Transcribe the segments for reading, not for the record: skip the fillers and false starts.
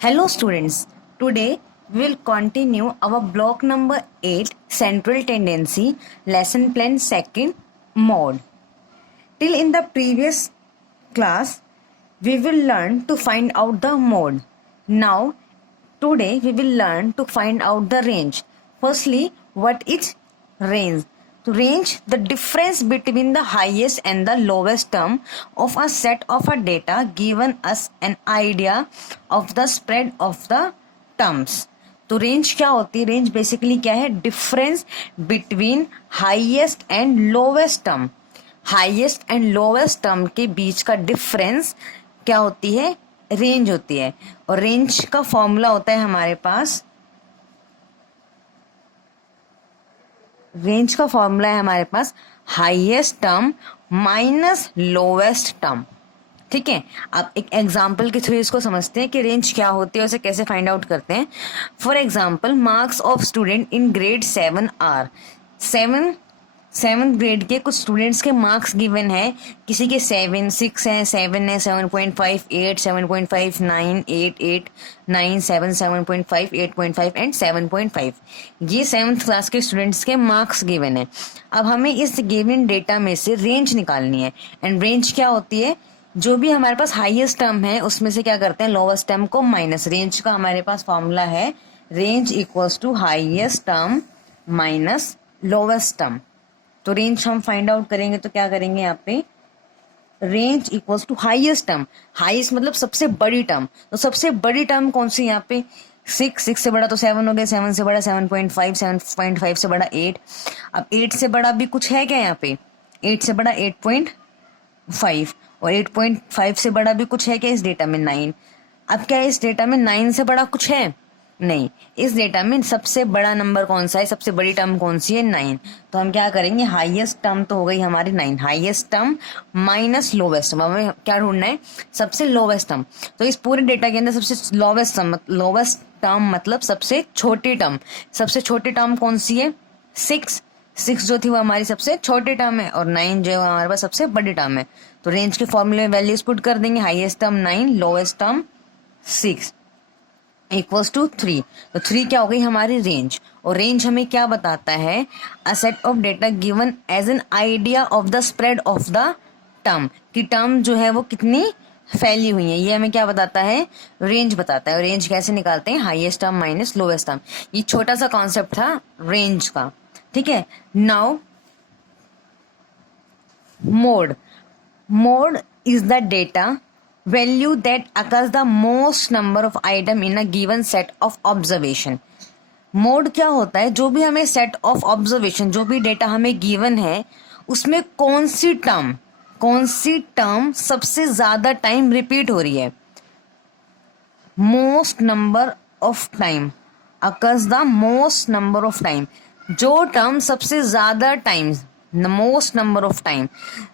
Hello students, today we will continue our block number 8 Central Tendency lesson plan second mode. Till in the previous class we will learn to find out the mode. Now today we will learn to find out the range. Firstly, what is range? To range, the difference between the highest and the lowest term of a set of a data given us an idea of the spread of the terms. तो range क्या होती है? Range basically क्या है? Difference between highest and lowest term. Highest and lowest term के बीच का difference क्या होती है? रेंज होती है. और रेंज का फॉर्मूला होता है हमारे पास, रेंज का फॉर्मूला है हमारे पास highest term minus lowest term. ठीक है, आप एक एग्जाम्पल के थ्रू इसको समझते हैं कि रेंज क्या होती है और उसे कैसे फाइंड आउट करते हैं. For example, marks of student in grade 7 are. Seventh grade के कुछ स्टूडेंट्स के मार्क्स गिवन है. किसी के 7, 6 है, 7 है, 7.5, 8, 7.5, 9, 8, 8, 9, 7, 7.5, 8.5 एंड 7.5. ये 7th क्लास के स्टूडेंट्स के मार्क्स गिवन है. अब हमें इस गिवन डेटा में से रेंज निकालनी है. एंड रेंज क्या होती है? जो भी हमारे पास हाईएस्ट टर्म है उसमें से क्या करते हैं? लोवेस्ट टर्म को माइनस. रेंज का हमारे पास फॉर्मूला है range equals to highest term minus lowest term. तो रेंज हम फाइंड आउट करेंगे तो क्या करेंगे? यहाँ पे range equals to highest term. Highest मतलब सबसे बड़ी टर्म. तो सबसे बड़ी टर्म कौन सी? यहाँ पे 6 से बड़ा तो 7 हो गया, 7 से बड़ा 7.5, 7.5 से बड़ा 8. अब 8 से बड़ा भी कुछ है क्या यहाँ पे? 8 से बड़ा 8.5 और 8.5 से बड़ा भी कुछ है क्या इस डेटा में? 9. अब क्या इस डेटा में 9 से बड़ा कुछ है? नहीं. इस डेटा में सबसे बड़ा नंबर कौन सा है? सबसे बड़ी टर्म कौन सी है? 9. तो हम क्या करेंगे? हाईएस्ट टर्म तो हो गई हमारी 9. Highest term minus lowest term. हमें क्या ढूंढना है? सबसे लोवेस्ट टर्म. तो इस पूरे डेटा के अंदर सबसे लोवेस्ट टर्म मतलब सबसे छोटी टर्म. सबसे छोटी टर्म कौन सी है? 6 जो थी वो हमारी सबसे छोटी टर्म है और 9 जो है हमारे पास सबसे बड़ी टर्म है. तो रेंज के फॉर्मूले में वैल्यूज पुट कर देंगे. Highest term 9, lowest term 6 equals to 3. तो 3 क्या हो गई? हमारी रेंज. और रेंज हमें क्या बताता है? A set of data given as an idea of the spread of the term. कि टर्म जो है वो कितनी फैली हुई है, ये हमें क्या बताता है? रेंज बताता है. रेंज कैसे निकालते हैं? Highest term minus lowest term. ये छोटा सा कॉन्सेप्ट था रेंज का. ठीक है. Now mode is the data value that occurs the most number of item in a given set of observation. Mode क्या होता है? जो भी हमें सेट ऑफ ऑब्जर्वेशन, जो भी डेटा हमें गिवन है उसमें कौन सी टर्म सबसे ज्यादा टाइम रिपीट हो रही है. Most number of time occurs the most number of time. जो टर्म सबसे ज्यादा time, most number of time,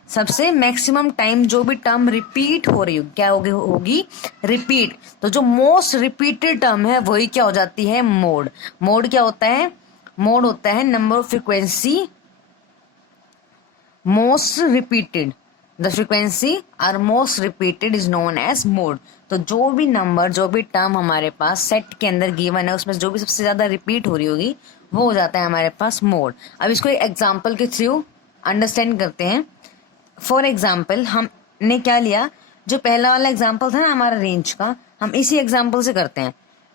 सबसे मैक्सिमम टाइम जो भी टर्म रिपीट हो रही क्या होगी? रिपीट. तो जो मोस्ट रिपीटेड टर्म है वही क्या हो जाती है? मोड. मोड क्या होता है? मोड होता है number of frequency most repeated. The frequency are most repeated is known as mode. तो जो भी नंबर, जो भी टर्म हमारे पास सेट के अंदर गिवन है उसमें जो भी सबसे ज्यादा रिपीट हो रही होगी वो हो जाता है हमारे पास मोड. अब इसको एक एग्जाम्पल के थ्रू अंडरस्टैंड करते हैं. फॉर एग्जाम्पल, हमने क्या लिया? जो पहला वाला एग्जाम्पल था ना हमारा रेंज का, हम इसी एग्जाम्पल से करते हैं.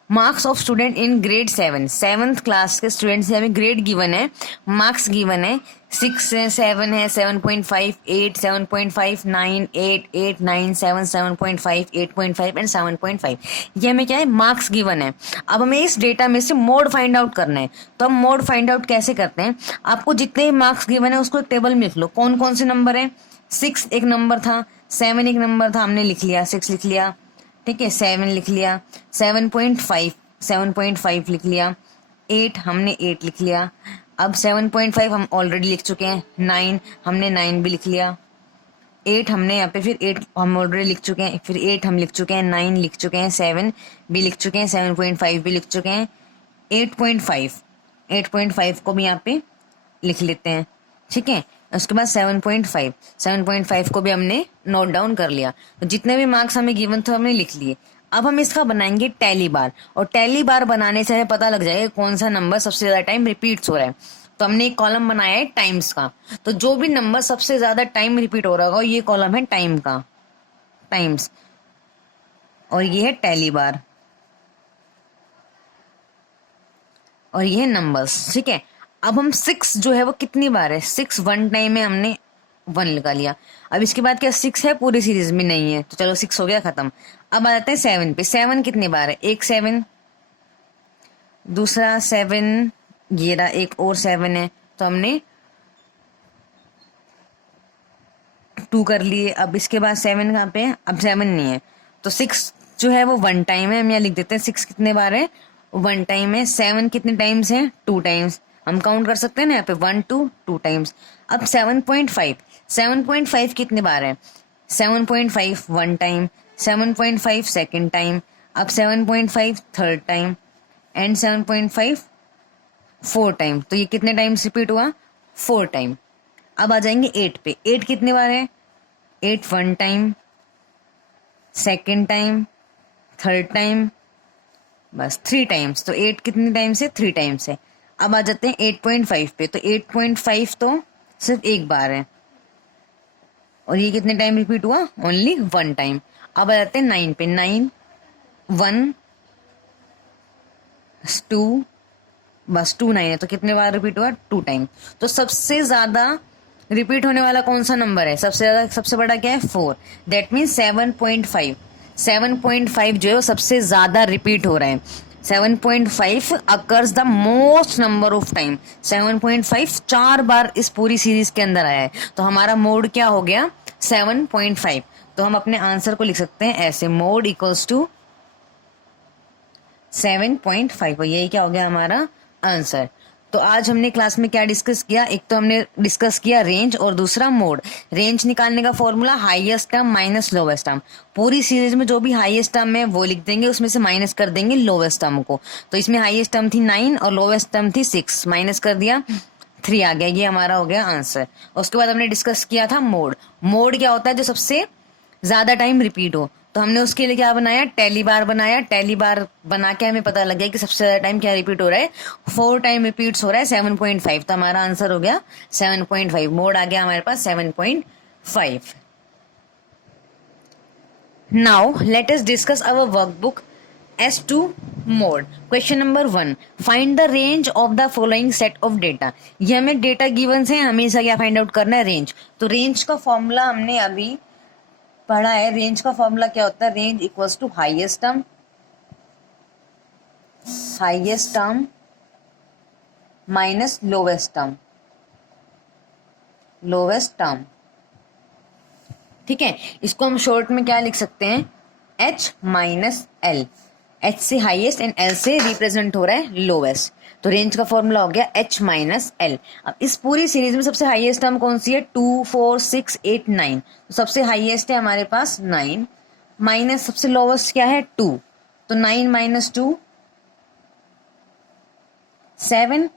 Marks of student in grade 7, 7th class के स्टूडेंट से हमें ग्रेड गिवन है, मार्क्स गिवन है. 6 है, 7 है, 7.5, 8, 7.5, 9, 8, 8, 9, 7, 7.5, 8.5 एंड 7.5. ये हमें क्या है? मार्क्स गिवन है. अब हमें इस डेटा में से मोड फाइंड आउट करना है. तो हम मोड फाइंड आउट कैसे करते हैं? आपको जितने मार्क्स गिवन है उसको एक टेबल में लिख लो. कौन कौन से नंबर है? 6 एक नंबर था, 7 एक नंबर था, हमने लिख लिया, 6 लिख लिया. ठीक है, 7 लिख लिया, 7.5 लिख लिया, 8 हमने 8 लिख लिया. अब 7.5 हम ऑलरेडी लिख चुके हैं, 9 हमने 9 भी लिख लिया, 8 हमने यहाँ पे फिर 8 हम ऑलरेडी लिख चुके हैं, फिर 8 हम लिख चुके हैं, 9 लिख चुके हैं, 7 भी लिख चुके हैं, 7.5 भी लिख चुके हैं, 8.5 को भी यहाँ पे लिख लेते हैं. ठीक है, उसके बाद 7.5 को भी हमने नोट डाउन कर लिया. तो जितने भी मार्क्स हमें गिवन थे हमने लिख लिए. अब हम इसका बनाएंगे टैली बार, और टैली बार बनाने से हमें पता लग जाएगा कौन सा नंबर सबसे ज्यादा टाइम रिपीट्स हो रहा है। तो हमने एक कॉलम बनाया है टाइम्स का, तो जो भी नंबर सबसे ज्यादा टाइम रिपीट हो रहा होगा ये कॉलम है टाइम का, टाइम्स, और ये है टैली बार, और ये है नंबर्स। ठीक है, अब हम 6 जो है वो कितनी बार है, 6 वन टाइम में हमने 1 लगा लिया। अब इसके बाद क्या 6 है पूरी सीरीज में, नहीं है, तो चलो 6 हो गया खत्म। अब आ जाते हैं 7 पे। 7 कितनी बार है, एक 7, दूसरा 7, ये रहा एक और 7 है, तो हमने 2 कर लिए। अब इसके बाद 7 कहाँ पे है, अब 7 नहीं है, तो 6 जो है वो 1 टाइम है, हम यहाँ लिख देते हैं 6 कितने बार है, 1 टाइम है। 7 कितने टाइम्स है, 2 टाइम्स, हम काउंट कर सकते हैं ना यहाँ पे 1 2 2 टाइम्स। अब 7.5, 7.5 कितने बार है, 7.5 1 टाइम, 7.5 सेकेंड टाइम, अब 7.5 थर्ड टाइम, एंड 7.5 4 टाइम। तो ये कितने टाइम्स रिपीट हुआ, 4 टाइम। अब आ जाएंगे 8 पे। 8 कितने बार है, 8 1 time, second time, third time, बस 3 टाइम्स। तो 8 कितने टाइम्स है, 3 टाइम्स है। अब आ जाते हैं 8.5 पे। तो 8.5 तो सिर्फ एक बार है, और ये कितने टाइम रिपीट हुआ, ओनली 1 टाइम। अब आ जाते हैं 9 पे। 9 1 2, बस 2 9 है, तो कितने बार रिपीट हुआ, 2 टाइम। तो सबसे ज्यादा रिपीट होने वाला कौन सा नंबर है, सबसे ज्यादा, सबसे बड़ा क्या है, 4। दैट मीन्स 7.5, 7.5 जो है वो सबसे ज्यादा रिपीट हो रहा है। 7.5 occurs the most number of time. 7.5 4 बार इस पूरी सीरीज के अंदर आया है, तो हमारा मोड क्या हो गया, 7.5। तो हम अपने आंसर को लिख सकते हैं ऐसे, मोड इक्वल्स टू 7.5, और यही क्या हो गया हमारा आंसर। तो आज हमने क्लास में क्या डिस्कस किया, एक तो हमने डिस्कस किया रेंज, और दूसरा मोड। रेंज निकालने का formula highest term minus lowest term. पूरी सीरीज में जो भी हाईएस्ट टर्म है वो लिख देंगे, उसमें से माइनस कर देंगे लोवेस्ट टर्म को। तो इसमें हाईएस्ट टर्म थी 9 और लोवेस्ट टर्म थी 6, माइनस कर दिया 3 आ गया, ये हमारा हो गया आंसर। उसके बाद हमने डिस्कस किया था मोड। मोड क्या होता है, जो सबसे ज्यादा टाइम रिपीट हो। तो हमने उसके लिए क्या बनाया, टैली बार बनाया। टैली बार बना के हमें पता लग गया कि सबसे ज्यादा टाइम क्या रिपीट हो रहा है, 4 टाइम रिपीट्स हो रहा है 7.5। तो हमारा आंसर हो गया 7.5, मोड आ गया हमारे पास 7.5। Now let us discuss our workbook as to mode. Question number 1, find the range of the following set of data. ये हमें डेटा गिवन है, हमें इसका क्या फाइंड आउट करना है, रेंज। तो रेंज का फॉर्मूला हमने अभी पढ़ा है। रेंज का फॉर्मूला क्या होता है, range equals to highest term, highest term minus lowest term, lowest term. ठीक है, इसको हम शॉर्ट में क्या लिख सकते हैं, H माइनस एल। H से हाईएस्ट एंड L से रिप्रेजेंट हो रहा है लोवेस्ट। तो रेंज का फॉर्मूला हो गया H माइनस एल। अब इस पूरी सीरीज में सबसे हाईएस्ट टर्म कौन सी है, 2 4 6 8 9। तो सबसे हाईएस्ट है हमारे पास 9, माइनस सबसे लोवेस्ट क्या है 2। तो 9 माइनस 2 7,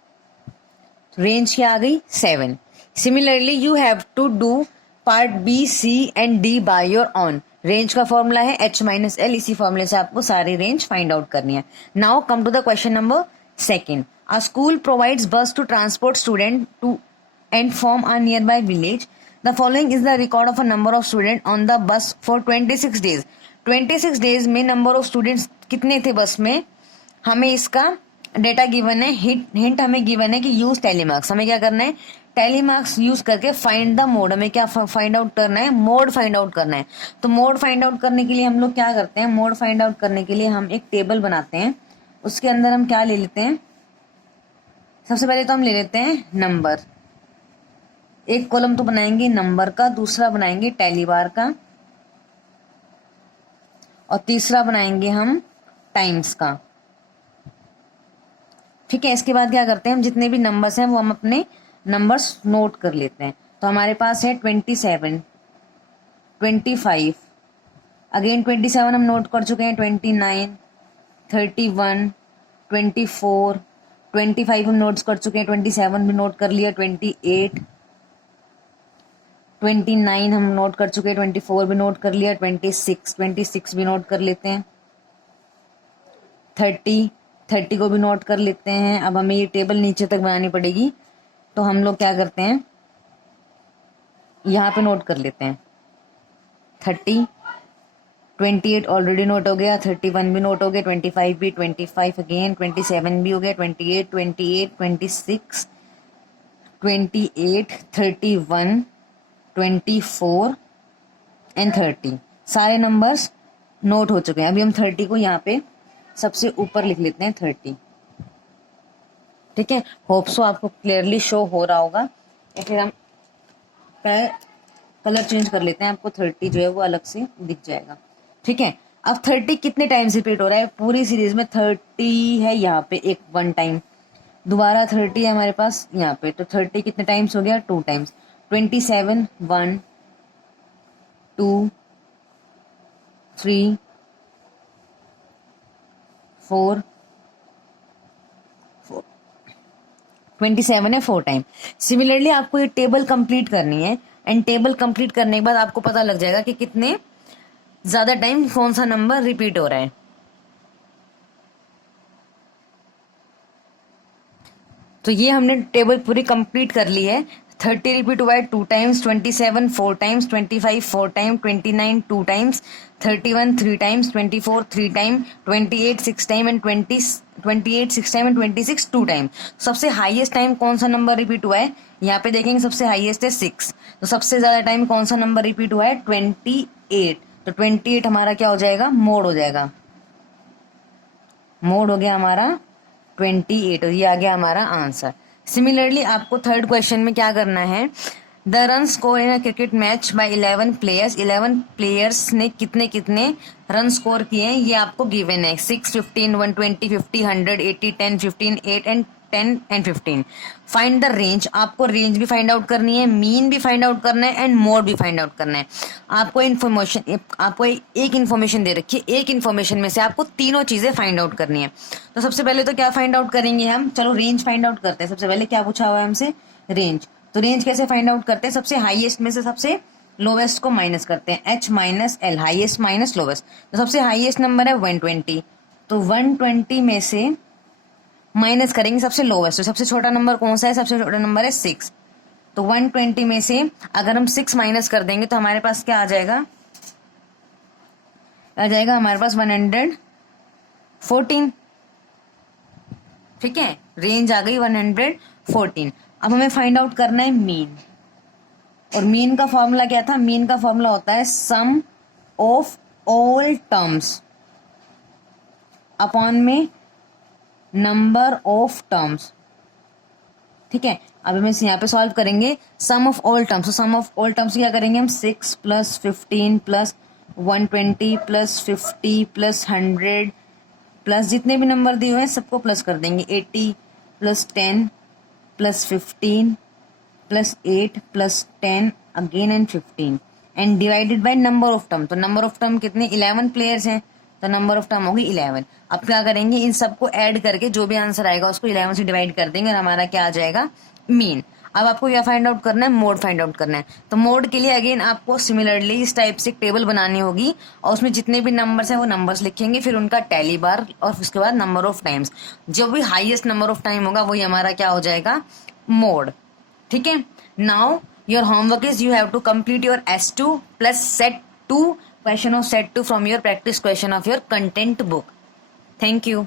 रेंज क्या आ गई 7। Similarly you have to do part B C and D by your own. Range का फॉर्मूला है H माइनस एल, इसी फॉर्मूले से आपको सारी रेंज फाइंड आउट करनी है। Now come to the question number 2। A school provides bus to transport student to and from a nearby village. The following is the record of a number of student on the bus for 26 days. 26 days में number of students कितने थे bus में, हमें इसका data given है। Hint हमें given है कि यूज टेलीमार्क्स। हमें क्या करना है, टेलीमार्क्स यूज करके फाइंड द मोड। हमें क्या फाइंड आउट करना है, मोड फाइंड आउट करना है। तो मोड फाइंड आउट करने के लिए हम लोग क्या करते हैं, मोड फाइंड आउट करने के लिए हम एक टेबल बनाते हैं। उसके अंदर हम क्या ले लेते हैं, सबसे पहले तो हम ले लेते हैं नंबर। एक कॉलम तो बनाएंगे नंबर का, दूसरा बनाएंगे टेलीबार का, और तीसरा बनाएंगे हम टाइम्स का। ठीक है, इसके बाद क्या करते हैं, हम जितने भी नंबर्स हैं वो हम अपने नंबर्स नोट कर लेते हैं। तो हमारे पास है 27, 25, अगेन 27 हम नोट कर चुके हैं, 29, 31, 24, 25 हम नोट कर चुके हैं, 27 भी नोट कर लिया, 28, 29 हम नोट कर चुके हैं, 24 भी नोट कर लिया, 26 भी नोट कर लेते हैं। 30 को भी नोट कर लेते हैं। अब हमें ये टेबल नीचे तक बनानी पड़ेगी, तो हम लोग क्या करते हैं, यहाँ पे नोट कर लेते हैं 30, 28 ऑलरेडी नोट हो गया, 31 भी नोट हो गया, 25 भी, 25 अगेन, 27 भी हो गया, 28, 26, 28, 31, 24 एंड 30 सारे नंबर्स नोट हो चुके हैं। अभी हम 30 को यहाँ पे सबसे ऊपर लिख लेते हैं 30। ठीक है, होप सो आपको क्लियरली शो हो रहा होगा। या फिर हम कलर चेंज कर लेते हैं, आपको 30 जो है वो अलग से दिख जाएगा। ठीक है, अब 30 कितने टाइम्स रिपीट हो रहा है पूरी सीरीज में? 30 है यहाँ पे एक 1 टाइम, दोबारा 30 है हमारे पास यहाँ पे, तो 30 कितने टाइम्स हो गया? 2 टाइम्स। 27 1 2 3 4 27 है 4 टाइम। सिमिलरली आपको ये टेबल कंप्लीट करनी है, एंड टेबल कंप्लीट करने के बाद आपको पता लग जाएगा कि कितने ज्यादा टाइम कौन सा नंबर रिपीट हो रहा है। तो ये हमने टेबल पूरी कंप्लीट कर ली है। 30 रिपीट हुआ है 2 times, 27 4 times, 25 4 time, 29 2 times, 31 3 times, 24 3 time, 28 6 time and 28 6 time and 26 2 time. सबसे हाईएस्ट टाइम कौन सा नंबर रिपीट हुआ है? यहाँ पे देखेंगे सबसे हाईएस्ट है 6, तो सबसे ज्यादा टाइम कौन सा नंबर रिपीट हुआ है? 28। तो 28 हमारा क्या हो जाएगा? मोड हो जाएगा, मोड हो गया हमारा 28, और ये आ गया हमारा आंसर। सिमिलरली आपको थर्ड क्वेश्चन में क्या करना है, the run score in a cricket match by 11 players, 11 players ने कितने कितने रन स्कोर किए हैं ये आपको गिवन है। 6 15 120 50 100 80 10 15 8 and 10 and 15। Find the range, आपको रेंज भी फाइंड आउट करनी है, मीन भी फाइंड आउट करना है एंड मोड भी फाइंड आउट करना है। आपको एक इन्फॉर्मेशन दे रखी है, एक इन्फॉर्मेशन में से आपको तीनों चीजें फाइंड आउट करनी है। तो सबसे पहले तो क्या फाइंड आउट करेंगे हम? चलो रेंज फाइंड आउट करते हैं। सबसे पहले क्या पूछा हुआ है हमसे? रेंज। तो रेंज कैसे फाइंड आउट करते हैं? सबसे हाईएस्ट में से सबसे लोवेस्ट को माइनस करते हैं, H minus L, highest minus lowest. तो सबसे हाईएस्ट नंबर है 120, तो 120 में से माइनस करेंगे सबसे लोवेस्ट। तो सबसे छोटा नंबर कौन सा है? सबसे छोटा नंबर है 6। तो 120 में से अगर हम 6 माइनस कर देंगे तो हमारे पास क्या आ जाएगा? आ जाएगा हमारे पास 114। ठीक है, रेंज आ गई 114। अब हमें फाइंड आउट करना है मीन, और मीन का फॉर्मूला क्या था? मीन का फॉर्मूला होता है सम ऑफ ऑल टर्म्स अपॉन में नंबर ऑफ टर्म्स। ठीक है, अब हम इसे यहाँ पे सॉल्व करेंगे सम ऑफ ऑल टर्म्स। तो सम ऑफ ऑल टर्म्स क्या करेंगे हम? 6 plus 15 plus 120 plus 50 plus 100 plus जितने भी नंबर दिए हुए हैं सबको प्लस कर देंगे। 80 plus 10 plus 15 plus 8 plus 10 again and 15 and divided by number of term. तो नंबर ऑफ टर्म कितने? 11 प्लेयर्स हैं, तो नंबर ऑफ टर्म होगी 11। अब क्या करेंगे? इन सबको ऐड करके जो भी आंसर आएगा उसको 11 से डिवाइड कर देंगे और हमारा क्या आ जाएगा? मीन। अब आपको क्या फाइंड आउट करना है? मोड फाइंड आउट करना है। तो मोड के लिए अगेन आपको सिमिलरली इस टाइप से एक टेबल बनानी होगी, और उसमें जितने भी नंबर्स हैं वो नंबर्स लिखेंगे, फिर उनका टैली बार, और उसके बाद नंबर ऑफ टाइम्स। जो भी हाईएस्ट नंबर ऑफ टाइम होगा वही हमारा क्या हो जाएगा? मोड। ठीक है, now your homework is you have to complete your S2 plus set 2 question of set 2 from your practice question of your content book. Thank you.